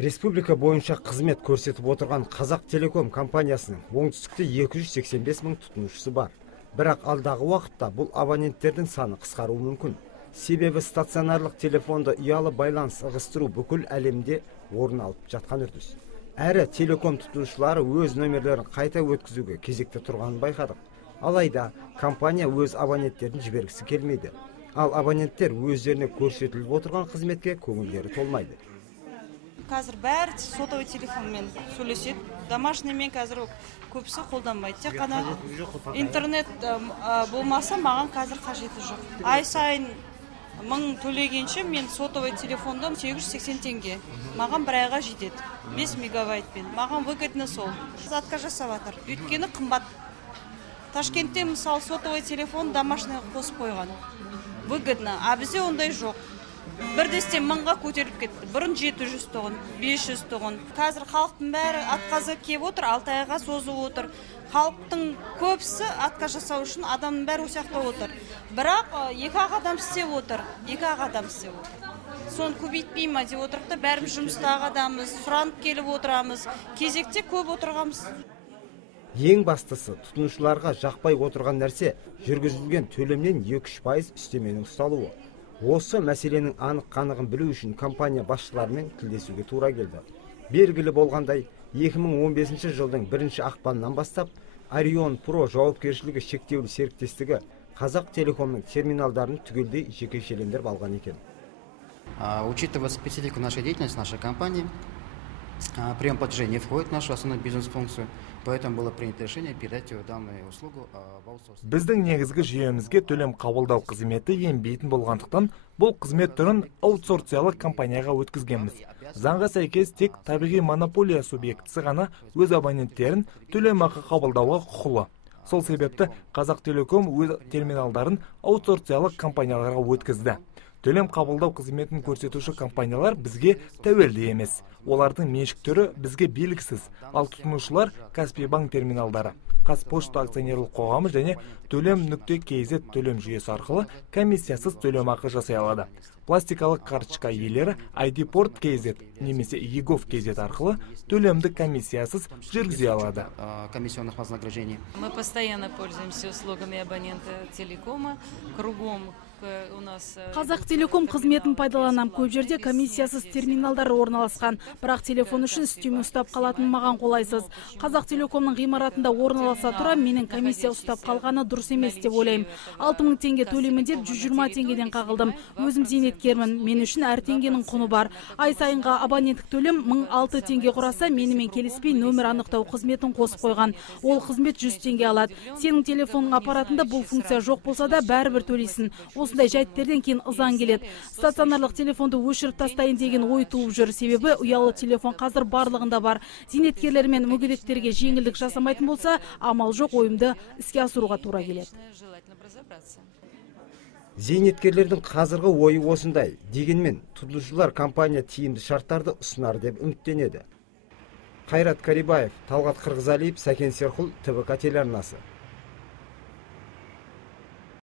Республика бойынша қызмет көрсетіп отырған Қазақ Телеком компаниясының оңтүстікте 285 мың тұтынушысы бар. Бірақ алдағы уақытта бұл абоненттердің саны қысқаруы мүмкін. Себебі стационарлық телефонды ұялы байланыс ығыстыру бүкіл әлемде орын алып жатқан үрдіс. Әрі телеком тұтынушылары өз номерлерін қайта өткізуге кезекте тұрғанын байқадық. Алайда компания өз абоненттерін жібергісі келмейді. Ал абоненттер өздеріне көрсетіліп отырған қызметке көңілдері толмайды. Қазір бәрі сотовый телефонмен сөйлеседі. Домашниймен қазір көбісі қолданбайды. Тек қана интернет болмаса маған қазір қажеті жоқ. Ай сайын 1000 төлегенше мен сотовый телефондан 880 теңге. Маған бір айға жетеді. 5 мегабайтпен. Маған выгодно сол. Затқа жасап жатыр. Өйткені қымбат. Ташкентте мысалы сотовый телефон домашний қосып қойған. Выгодно, а бізде ондай жоқ. Бірдестен 1000-ға көтеріп кетті. Бұрын 700 тұғын, 500 тұғын. Қазір халықтың бәрі атқазы кеп отыр, 6 айға созып отыр. Халықтың көбісі атқа жасау үшін адамның бәрі өсіяқта отыр. Бірақ 2-ақ адам істеп отыр. 2-ақ адам істеп отыр. Соны көбейтпей ма деп отырық та, бәріміз жұмыстағы адамыз, сұранып келіп отырамыз. Кезекте көп отырғамыз. Ең бастысы, тұтынушыларға жақпай отырған нәрсе жүргізілген төлемнен 2-3% үстеменің ұсталуы. Осы мәселенің анық-қанығын білу үшін компания басшыларымен тілдесуге тура келді. Белгілі болғандай, 2015 жылдың 1 ақпанынан бастап Орион Pro жауапкершілігі шектеулі серіктестігі Қазақ Телекомның терминалдарын түгелдей жекешелендіріп алған екен. Учитывая специфику нашей деятельности, нашей компании, прием платежей не входит в нашу основную бизнес-функцию, поэтому было принято решение передать данную услугу в аутсорсинг. Біздің негізгі жүйемізге төлем қабылдау қызметі енбейтін болғандықтан, бұл қызмет түрін аутсорсиялық компанияға өткізгенбіз. Заңға сәйкес тек табиғи монополия субъектісі ғана өз абоненттерін төлемақы қабылдауға құқылы. Сол себепті Қазақ Телеком өз терминалдарын аутсорсиялық компанияларға өткізді. Төлем қабылдау қызметін көрсетуші компаниялар бізге тәуелді емес. Олардың меншіктері бізге белгісіз, ал тұтынушылар Каспий банк терминалдары, Қазпошта акционерлік қоғамы және төлем.kz төлем жүйесі арқылы комиссиясыз төлемақы жасай алады. Пластикалық карточка иелері ID.Port.kz немесе EGOV.kz арқылы төлемді комиссиясыз жүргізе алады. Комиссионных вознаграждений. Мы постоянно пользуемся услугами абонента телекома, кругом. Қазақ Телеком қызметін пайдаланам, көп жерде комиссиясыз терминалдары орналасқан, бірақ телефон үшін үстеме ұстап қалатын маған қолайсыз. Қазақ Телекомның ғимаратында орналаса тұра, менің комиссия ұстап қалғаны дұрыс емес деп ойлаймын. 6000 теңге төлемін деп 120 теңгеден қағылдым. Өзім зейнеткермін, мен үшін әр теңгенің құны бар. Ай сайынға абоненттік төлем 1006 теңге құраса, менімен келіспей нөмір анықтау қызметін қосып қойған. Ол қызмет 100 теңге алады. Сенің телефонның аппаратында бұл функция жоқ болса да бәрібір төлейсің. Осындай жайттерден кейін ызаң келеді. Стационарлық телефонды өшіріп тастайын деген ой туып жүр. Себебі ұялы телефон қазір барлығында бар. Зейнеткерлер мен мүгедектерге жеңілдік жасамайтын болса, амал жоқ, ойымды іске асыруға тура келеді. Зейнеткерлердің қазіргі ойы осындай. Дегенмен, тұтынушылар компания тиімді шарттарды ұсынар деп үміттенеді. Қайрат Карибаев, Талғат Қырғызалиев, Сәкен Серқұл, ТВК телеарнасы.